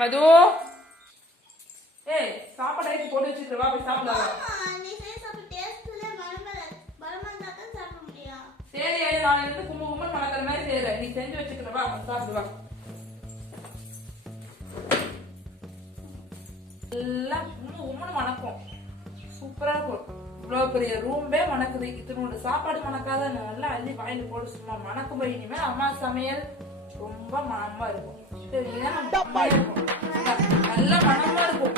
மது ஏய் சாப்பாடு ஐக்கு போட்டு வச்சிட்டு வா போய் சாப்பிடலாம். நீ சாப்பிட்டு டேஸ்ட்ல பலமா தான் சாப்பிட முடியும். சரி ஐயா நான் இருந்து கும்பகும்பன் மணக்கிற மாதிரி செய்யற நீ செஞ்சு வச்சுக்கிற வா சாப்பிடு வா. எல்லாம் கும்பகும்பன் மணக்கும் சூப்பரா இருக்கும். இவ்வளவு பெரிய ரூம்பே மணக்குது. இத்தனோட சாப்பாடு மணக்காத நல்லா அள்ளி வாயில போட்டு சும்மா மணக்கும் போய் இனிமேல் அம்மா சமையல் ரொம்ப மனமா இருக்கும். நல்ல மனமா இருக்கும்.